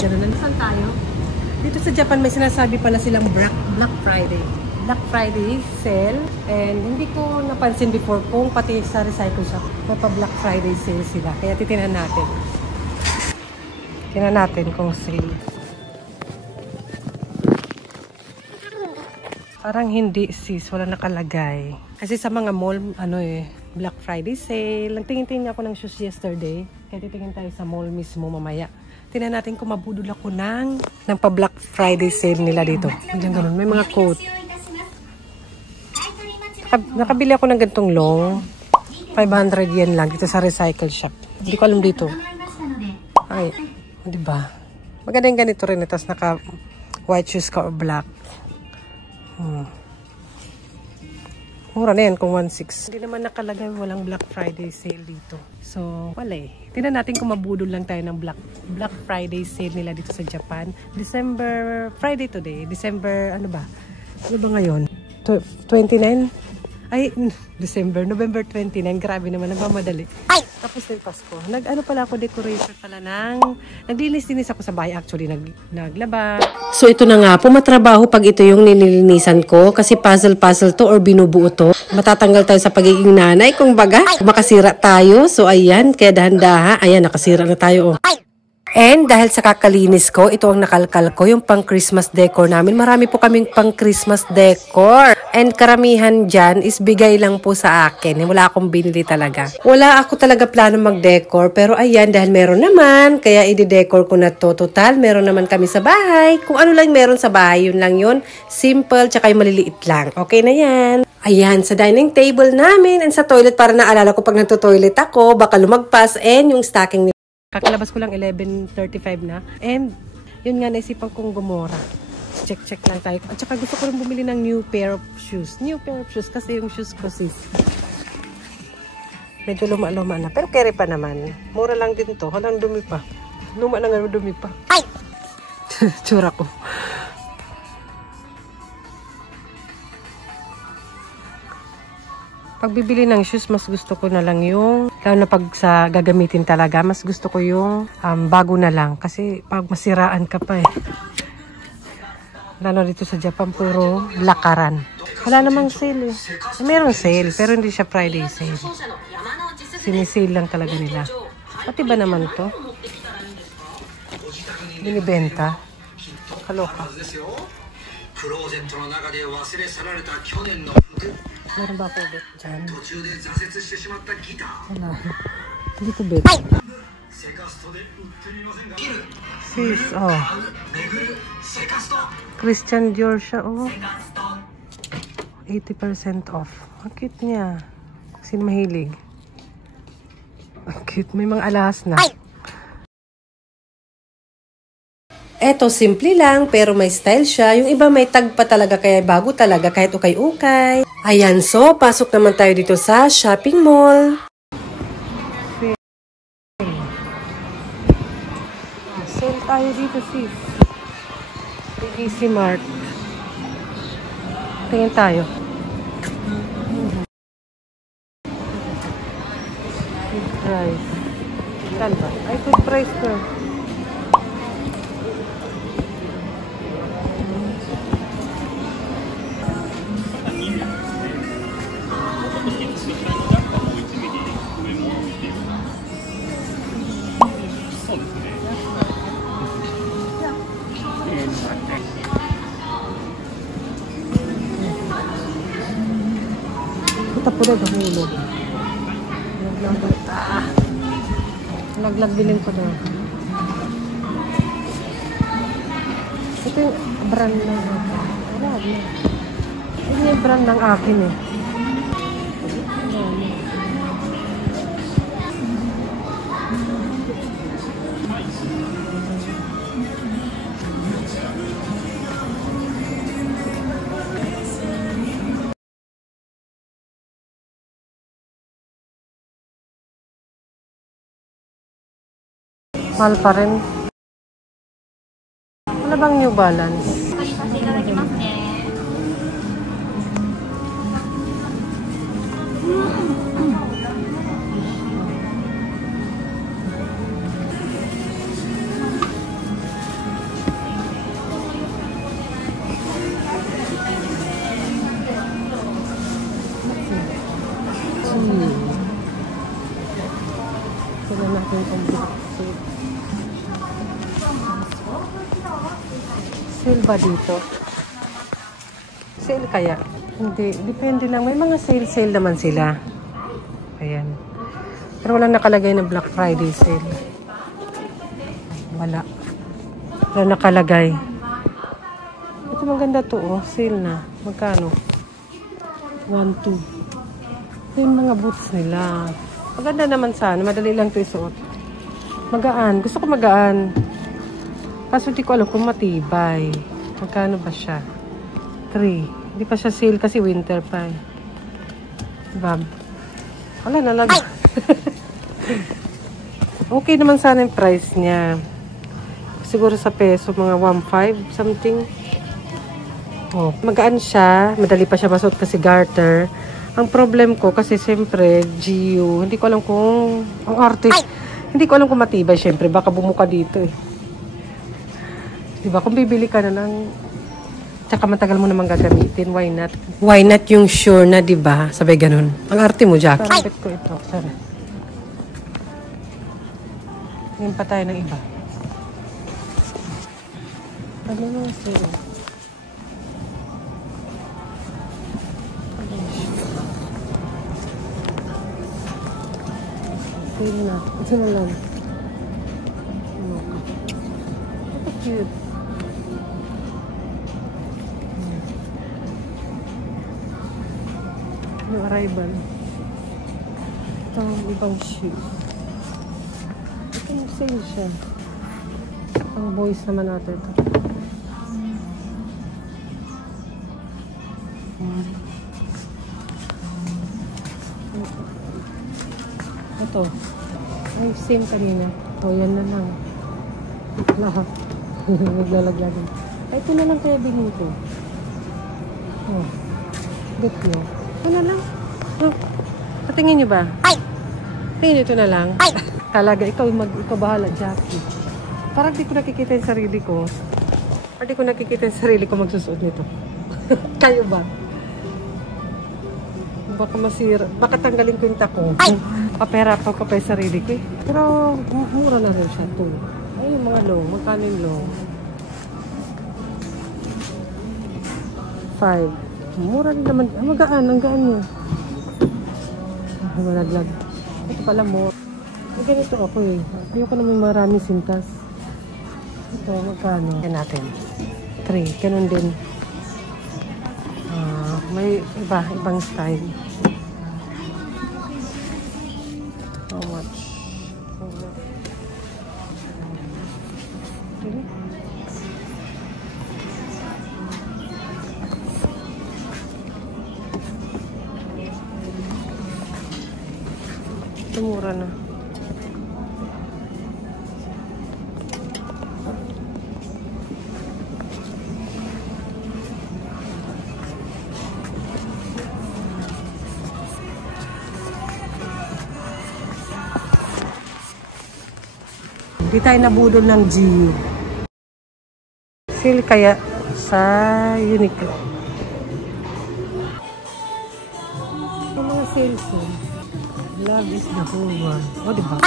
Ganun. Saan tayo? Dito sa Japan may sinasabi pala silang Black Friday. Black Friday sale. And hindi ko napansin before kung pati sa recycle shop may pa Black Friday sale sila. Kaya titinan natin. Tingnan natin kung sale. Parang hindi sis, wala nakalagay. Kasi sa mga mall, Black Friday sale. Nagtingin-tingin ako ng shoes yesterday. Kaya titingin tayo sa mall mismo mamaya. Tingnan natin kung mabudol ako ng pa-Black Friday sale nila dito. Biglang ganun. May mga coat. Nakabili ako ng ganitong long. 500 yen lang dito sa recycle shop. Hindi ko alam dito. Ay, diba? Maganda yung ganito rin. Tapos naka white shoes ka or black. Mura na yan kung 1.6. Hindi naman nakalagay walang Black Friday sale dito. So, wala eh. Tingnan natin kung mabudol lang tayo ng Black Friday sale nila dito sa Japan. Friday today. December, ano ba ngayon? 29? Ay, November 29. Grabe naman, nagmamadali. Ay! Tapos na yung Pasko. Pala ako, decorator pala naglinis-linis ako sa bahay actually, naglaba. So ito na nga, pumatrabaho pag ito yung nililinisan ko kasi puzzle to or binubuo to. Matatanggal tayo sa pagiging nanay kung baga. Makasira tayo. So ayan, kaya dahan-dahan. Ayan, nakasira na tayo. And dahil sa kakalinis ko, ito ang nakalkal ko, yung pang Christmas decor namin. Marami po kaming pang Christmas decor. And karamihan dyan is bigay lang po sa akin. Wala akong binili talaga. Wala ako talaga plano mag-decor. Pero ayan, dahil meron naman, kaya i-decor ko na to. Total, meron naman kami sa bahay. Kung ano lang meron sa bahay, yun lang yun. Simple, tsaka yung maliliit lang. Okay na yan. Ayan, sa dining table namin and sa toilet para naalala ko pag nagto-toilet ako, baka lumagpas and yung stocking. Kakalabas ko lang 11:35 na. And, yun nga, naisipan kong gumora. Check lang tayo. At saka gusto ko rin bumili ng new pair of shoes. New pair of shoes kasi yung shoes ko sis. Medyo luma-luma na. Pero carry pa naman. Mura lang din to. Hanggang dumi pa. Luma na nga dumi pa. Ay! Tsura ko. Pag bibili ng shoes, mas gusto ko na lang yung, lalo na pag sa gagamitin talaga, mas gusto ko yung bago na lang. Kasi pag masiraan ka pa eh. Lalo dito sa Japan, puro lakaran. Wala namang sale eh. Meron sale, pero hindi siya Friday sale. Sinisale lang talaga nila. Pati ba naman to? Binibenta. Kaloka. Meron ba ako bet dyan? Wala. Hindi ko bet. Sis, oh. Christian Dior siya, oh. 80% off. Ang cute niya. Sino mahilig? Ang cute. May mga alahas na. Eto, simple lang, pero may style siya. Yung iba may tag pa talaga, kaya bago talaga, kahit ukay-ukay. Ayan, so, pasok naman tayo dito sa shopping mall. Sale tayo dito, sis. Easy Mart. Tingin tayo. Good price. Saan ba? Ay, good price ko. Kita po na gahulog. Naglag bilin ko na. Ito yung brand ng ito yung brand ng akin eh. Mahal pa rin. Wala bang New Balance? Sale ba dito? Sale kaya? Hindi. Depende lang. May mga sale naman sila. Ayan. Pero walang nakalagay na Black Friday sale. Wala. Wala nakalagay. Ito maganda to, oh. Sale na. Magkano? 1, 2. Yung mga boots nila. Maganda naman sana. Madali lang ito isuot. Magaan. Gusto ko magaan. Kaso di ko alam kung matibay. Magkano ba siya? 3. Hindi pa siya sale kasi winter pa eh. Diba? Wala na lang. Okay naman sana yung price niya. Siguro sa peso, mga 1.5 something. Oh, magaan siya. Madali pa siya masuot kasi garter. Ang problem ko kasi siyempre, GU. Hindi ko alam kung ang artist. Hindi ko alam kung matibay. Siyempre, baka bumuka dito eh. Diba? Kung bibili ka na lang, tsaka matagal mo naman gagamitin, why not? Why not yung sure na, diba? Sabay ganun. Ang arte mo, Jackie. Parang ko ito. Sorry. Ngayon pa tayo ng iba. Ano na sila? Sila na. Ito na lang. Ito cute. Yung arrival. Ito ang ibang shoes. Ito yung sale siya. Ang boys naman natin ito. Ito. Ay, same kanina. O, yan na lang. Lahat. Naglalagyan. Ay, ito na lang kaya bilhin ko. Oh. Get nyo. Ito na lang. Oh. Patingin nyo ba? Tingin nyo ito na lang. Talaga, ikaw bahala, Jackie. Parang di ko nakikita yung sarili ko. Parang di ko nakikita yung sarili ko magsusuot nito. Kayo ba? Baka masira. Baka tanggalin ko yung tako. Papera pa yung sarili ko eh. Pero mura na rin siya. 2. Ay, yung mga low. Magkano yung low? 5. Mura rin naman. Ah, magaan. Ang gaan niya. Malaglag. Ito pala mo. May ganito ako eh. Ayoko naman maraming sintas. Ito, magkano? Yan natin. 3. Ganun din. May ibang style. How much? Okay. Ito mura na. Hindi tayo nabudol ng GU. Sale kaya sa Uniqlo. Yung mga sales eh. Love is the whole world. O, diba?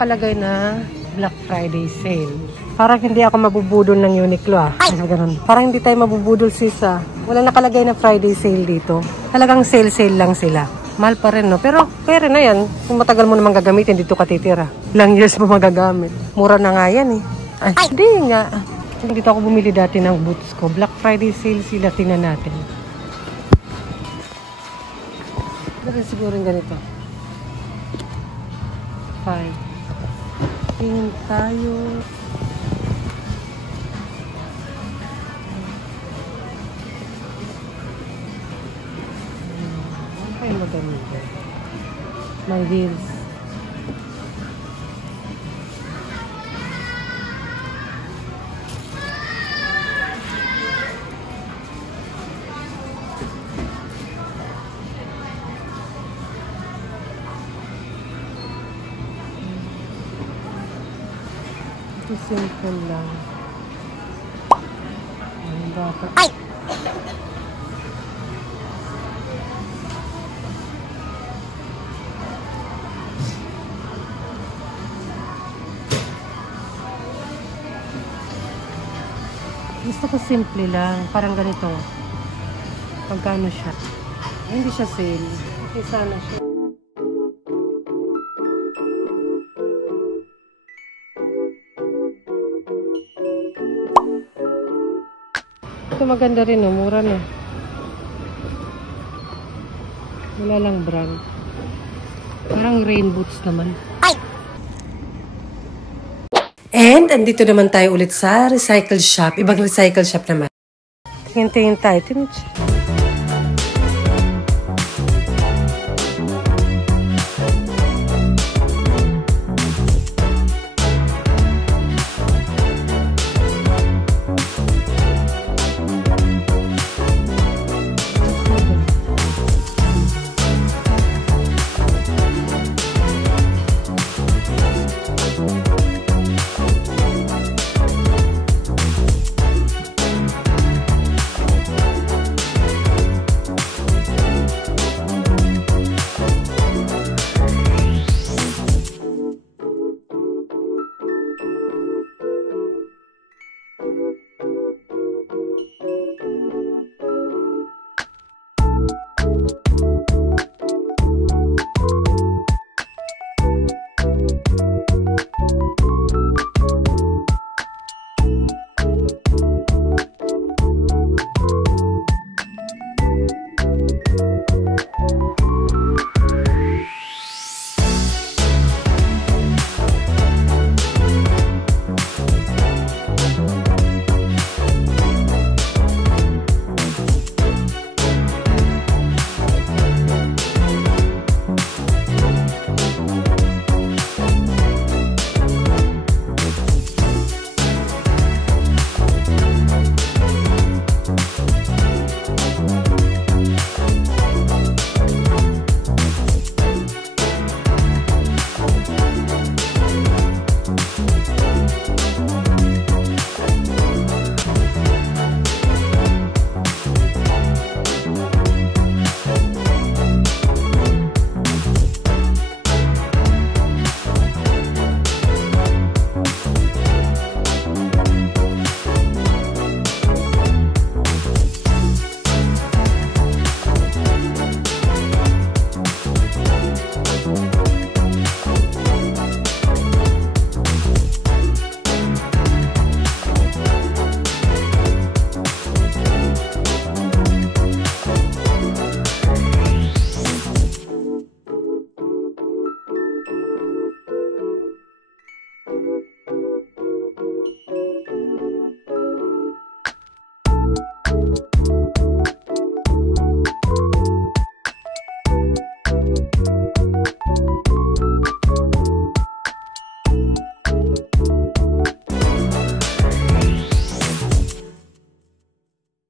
Nakalagay na Black Friday sale. Parang hindi ako mabubudol ng Uniqlo ah. Ganun. Parang hindi tayo mabubudol sisa. Wala nakalagay na Friday sale dito. Talagang sale lang sila. Mahal pa rin no. Pero pwede na yan. Kung matagal mo naman gagamitin, dito ka titira. Ilang years mo magagamit. Mura na nga yan eh. Ay, hindi nga. Dito ako bumili dati ng boots ko. Black Friday sale sila. Tingnan natin. Pero siguro ganito. 5 Tingin tayo. Ano kayo maganda? May heels. Simple lang. Ang bata. Ay! Gusto ko simple lang. Parang ganito. Pagkano siya? Hindi siya sale. Okay sana siya. Ito maganda rin, oh. Mura na. Wala lang brand. Parang rain boots naman. Ay! And andito naman tayo ulit sa recycle shop. Ibang recycle shop naman. Tingin-tingin tayo.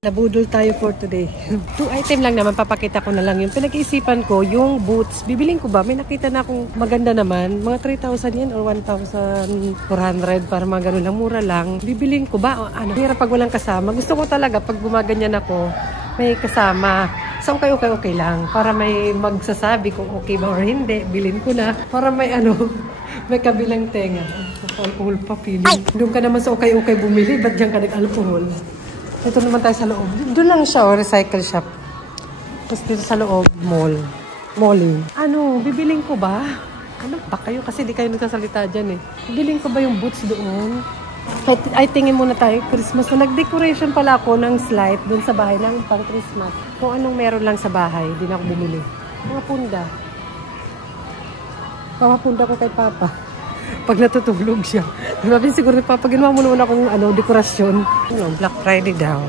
Nabudol tayo for today. 2 item lang naman, papakita ko na lang yung pinag-iisipan ko, yung boots. Bibiling ko ba? May nakita na akong maganda naman. Mga 3,000 yan or 1,400 para mga ganun lang, mura lang. Bibiling ko ba? O, ano? Hirap pag walang kasama. Gusto ko talaga pag gumaganyan ako, may kasama. So okay lang. Para may magsasabi kung okay ba or hindi. Bilhin ko na. Para may ano, may kabilang tenga. Alcohol pa, feeling. Doon ka naman sa okay bumili. Ba't dyan ka nag-alcohol? Ito naman tayo sa loob. Doon lang siya, o recycle shop. Tapos dito sa loob, malling. Ano, bibiling ko ba? Ano ba kayo? Kasi di kayo nagsasalita dyan eh. Bibiling ko ba yung boots doon? Ay, tingin muna tayo, Christmas. So, nag-decoration pala ako ng slide doon sa bahay ng pang Christmas. Kung anong meron lang sa bahay, di na ako bumili. Mga punda. Papapunta ko kay Papa. Pag natutulog siya. Sabi siguro ni Papa, ginawa mo naman akong dekorasyon. Black Friday daw.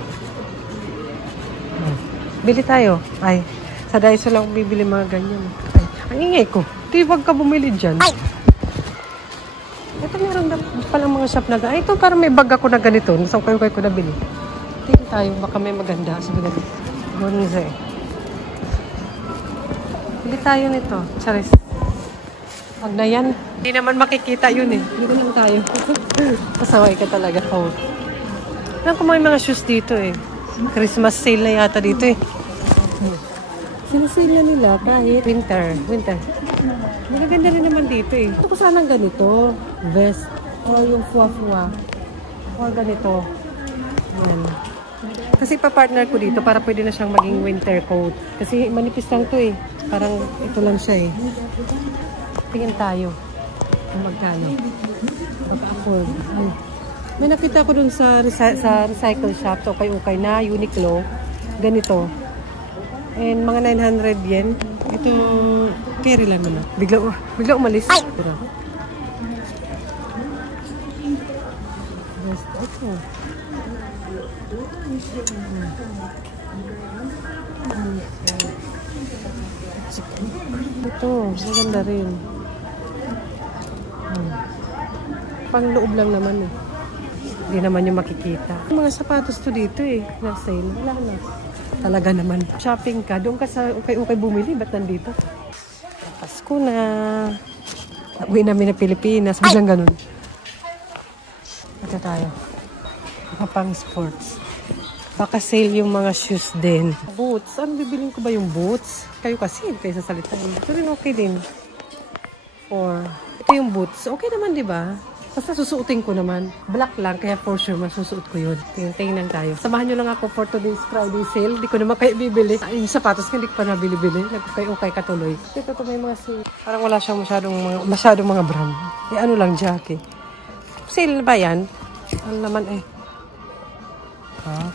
Bili tayo. Ay, sa Daiso lang bibili mga ganyan. Ay, ang ingay ko. Wag ka bumili dyan. Ay! Ito meron palang mga shop na ay, ito parang may bag ako na ganito. Nasang kayo ko nabili. Tingin tayo, baka may maganda. Sabi na, Gonze. Bili tayo nito. Charis. Wag na yan. Hindi naman makikita yun eh. Hindi ko lang tayo. Pasaway ka talaga. Oh. Alam ko mga shoes dito eh. Christmas sale na yata dito eh. Sinasale na nila kahit winter. Magaganda rin naman dito eh. Ito ko sanang ganito. Vest. O yung fuwa-fuwa. O ganito. Yan. Kasi pa-partner ko dito para pwede na siyang maging winter coat. Kasi manipis lang to eh. Parang ito lang siya eh. Tingin tayo. Kung magkano. Mag-afford. May nakita ko dun sa recycle shop. So, ukay-ukay na. Uniqlo. Ganito. And mga 900 yen. Ito, carry lang naman. Bigla umalis. Pero, best. Ito. Ito, maganda rin. Pang loob lang naman eh. Hindi naman yung makikita. Mga sapatos to dito eh. Na sale. Wala na. Talaga naman. Shopping ka. Doon ka sa ukay-ukay bumili. Ba't nandito? Pasko na. Uwi namin na Pilipinas. Biglang ganun. Ito tayo. Pang sports. Baka sale yung mga shoes din. Boots. Ano bibilin ko ba yung boots? Kayo kasi. Kayo sasalitain. Ito rin okay din. Or, ito yung boots. Okay naman, di ba? Basta susuotin ko naman. Black lang, kaya for sure, masusuot ko yun. Tingnan tayo. Samahan nyo lang ako for today's Friday sale. Di ko naman kayo bibili. Yung sapatos, hindi ko pa nabili-bili. Nagkukay-ukay katuloy. Ito may mga sale. Parang wala siyang masyadong mga brand. Eh, ano lang, jacket. Sale na ba yan? Ano naman eh.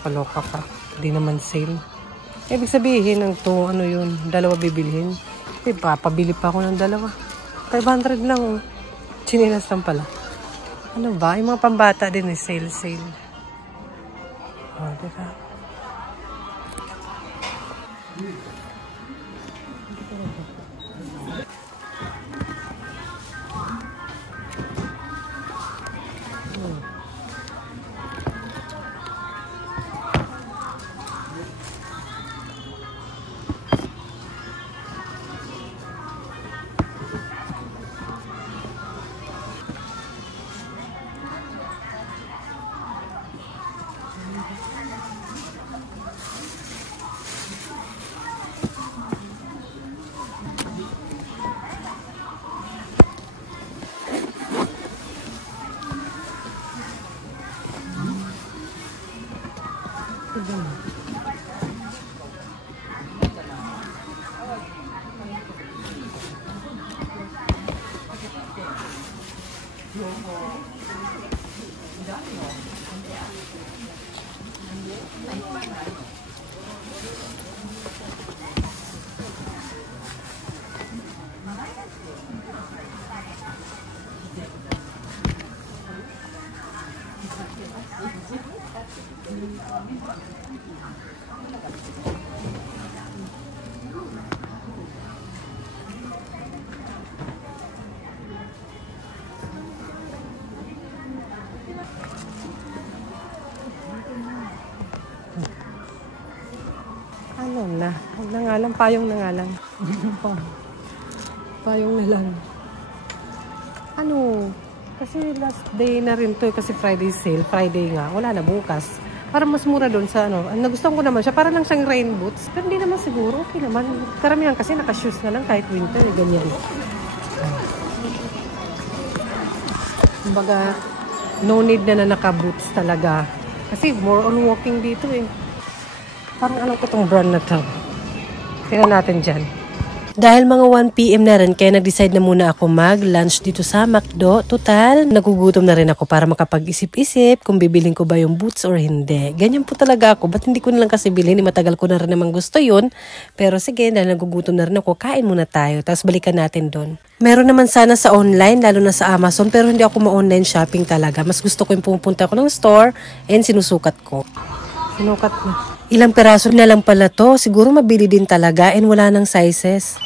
Kaloka ka. Hindi naman sale. Ibig sabihin, ano yun, dalawa bibilhin. Eh, papabili pa ako ng dalawa. 500 lang, oh. Chinilas lang pala. Ano ba? Yung mga pambata din eh, sale. Oh, diba? Ano na? Huwag na nga lang. Payong na nga lang. Payong na lang. Ano? Kasi last day na rin to. Kasi Friday sale. Friday nga. Wala na bukas. Para mas mura doon sa ano. Nagustuhan ko naman siya. Para lang siyang rain boots. Pero hindi naman siguro. Okay naman. Karamihan kasi naka-shoes na lang kahit winter. Ganyan. Kumbaga, no need na naka-boots talaga. Kasi more on walking dito eh. Parang alam ko itong brand na to. Tingnan natin dyan. Dahil mga 1 PM na rin, kaya nag-decide na muna ako mag-lunch dito sa McDo. Total, nagugutom na rin ako para makapag-isip-isip kung bibiling ko ba yung boots or hindi. Ganyan po talaga ako. Ba't hindi ko nalang kasi bilhin? Matagal ko na rin namang gusto yun. Pero sige, dahil nagugutom na rin ako, kain muna tayo. Tapos balikan natin doon. Meron naman sana sa online, lalo na sa Amazon, pero hindi ako ma-online shopping talaga. Mas gusto ko yung pumunta ako ng store and sinusukat ko. Sinukat na. Ilang peraso na lang pala to. Siguro mabili din talaga and wala nang sizes.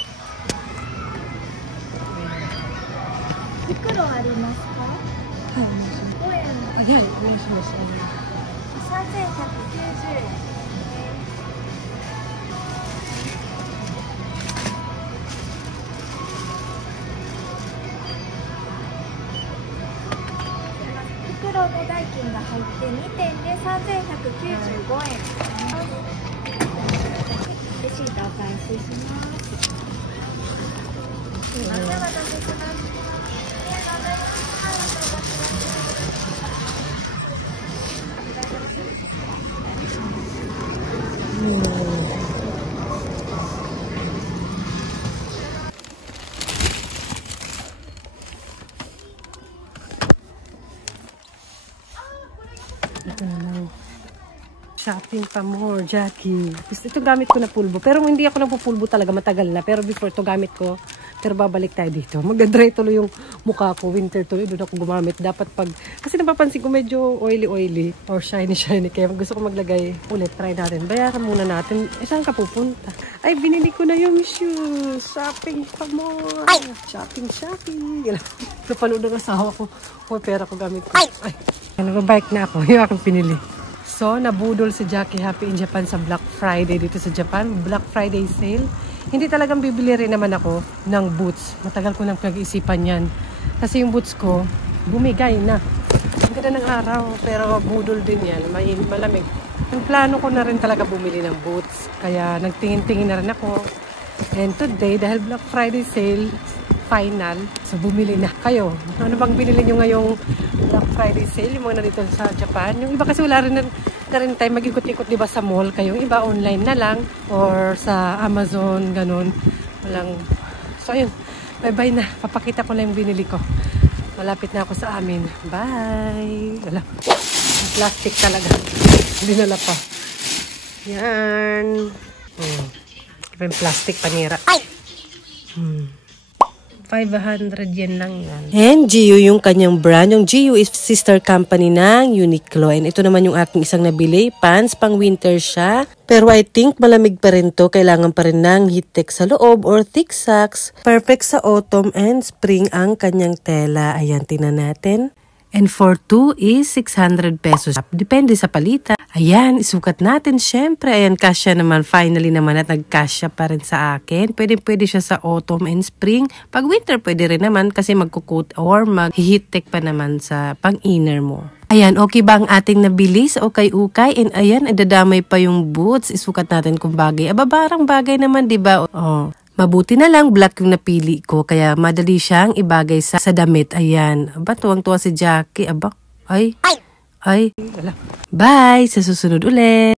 袋ありますか？はい。5円。はい、お願いします。3190円。袋の代金が入って2点で3195円。レシートお返しします。すいません、お待たせしました。Shopping pa more, Jackie. Ito gamit ko na pulbo. Pero hindi ako nagpupulbo talaga, matagal na. Pero before ito gamit ko. Pero babalik tayo dito. Magdadry tuloy yung mukha ko. Winter tuloy. Doon ako gumamit. Dapat pag... Kasi napapansin ko medyo oily-oily. Or shiny-shiny. Kaya gusto ko maglagay ulit. Try natin. Bayaran muna natin. Saan ka pupunta? Ay, binili ko na yung shoes. Shopping pa more. Shopping. Napanood ng asawa ko. Pera ko gamit ko. Ay, nag-bike na ako. Yung aking pinili. So, nabudol si Jackie Happy in Japan sa Black Friday dito sa Japan. Black Friday sale. Hindi talagang bibili rin naman ako ng boots. Matagal ko nang pinag-isipan yan. Kasi yung boots ko, bumigay na. Ang ganda ng araw, pero budol din yan. Malamig. Yung plano ko na rin talaga bumili ng boots. Kaya nagtingin-tingin na rin ako. And today, dahil Black Friday sale, final. So, bumili na kayo. Ano bang binili nyo ngayong Black Friday sale? Yung mga nandito sa Japan. Yung iba kasi wala rin na rin tayo mag-ikot-ikot, diba, sa mall. Kayo iba online na lang or sa Amazon, ganun. Walang... So, ayun. Bye-bye na. Papakita ko na yung binili ko. Malapit na ako sa amin. Bye! Wala. Plastic talaga. Dinala pa. Yan. Yung plastic panira. Ay! 500 yen lang yan. And GU yung kanyang brand. Yung GU is sister company ng Uniqlo. And ito naman yung aking isang nabili. Pants, pang winter siya. Pero I think malamig pa rin to. Kailangan pa rin ng heat tech sa loob or thick socks. Perfect sa autumn and spring ang kanyang tela. Ayan, tingnan natin. And for 2 is 600 pesos. Depende sa palita. Ayan, isukat natin. Syempre, ayan, kasya naman. Finally naman at nagkasya pa rin sa akin. Pwede siya sa autumn and spring. Pag winter, pwede rin naman kasi magkukut or mag-heat tech pa naman sa pang-inner mo. Ayan, okay ba ang ating nabili sa ukay-ukay? And ayan, idadamay pa yung boots. Isukat natin kung bagay. Barang bagay naman, diba? Oh. Mabuti na lang black yung napili ko kaya madali siyang ibagay sa damit. Ayan. Aba, tuwang-tuwa si Jackie. Aba, ay. Bye! Sa susunod ulit.